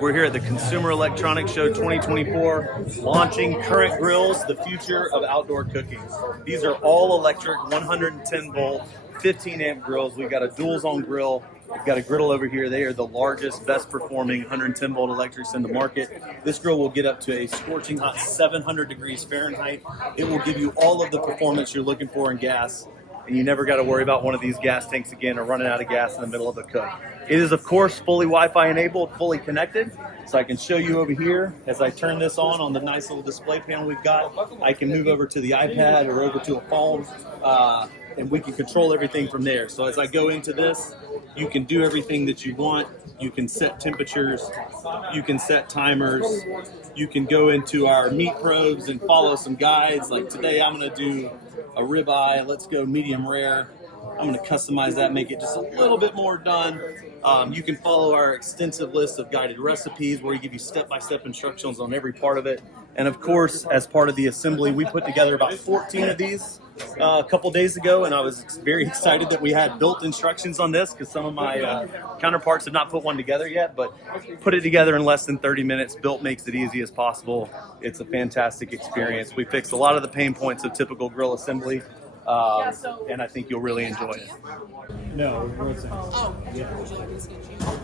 We're here at the Consumer Electronics Show 2024, launching current grills, the future of outdoor cooking. These are all electric, 110 volt, 15 amp grills. We've got a dual zone grill. We've got a griddle over here. They are the largest, best performing 110 volt electrics in the market. This grill will get up to a scorching hot 700 degrees Fahrenheit. It will give you all of the performance you're looking for in gas, and you never got to worry about one of these gas tanks again or running out of gas in the middle of a cook. It is, of course, fully Wi-Fi enabled, fully connected. So I can show you over here, as I turn this on the nice little display panel we've got, I can move over to the iPad or over to a phone, and we can control everything from there. So as I go into this, you can do everything that you want. You can set temperatures, you can set timers, you can go into our meat probes and follow some guides. Like today I'm gonna do a ribeye, let's go medium rare. I'm gonna customize that, make it just a little bit more done. You can follow our extensive list of guided recipes where we give you step-by-step instructions on every part of it. And of course, as part of the assembly, we put together about 14 of these a couple days ago, and I was very excited that we had BILT instructions on this because some of my counterparts have not put one together yet, but put it together in less than 30 minutes. BILT makes it easy as possible. It's a fantastic experience. We fixed a lot of the pain points of typical grill assembly, and I think you'll really enjoy it. No, we're saying. Oh, yeah. Would you like me to sketch you?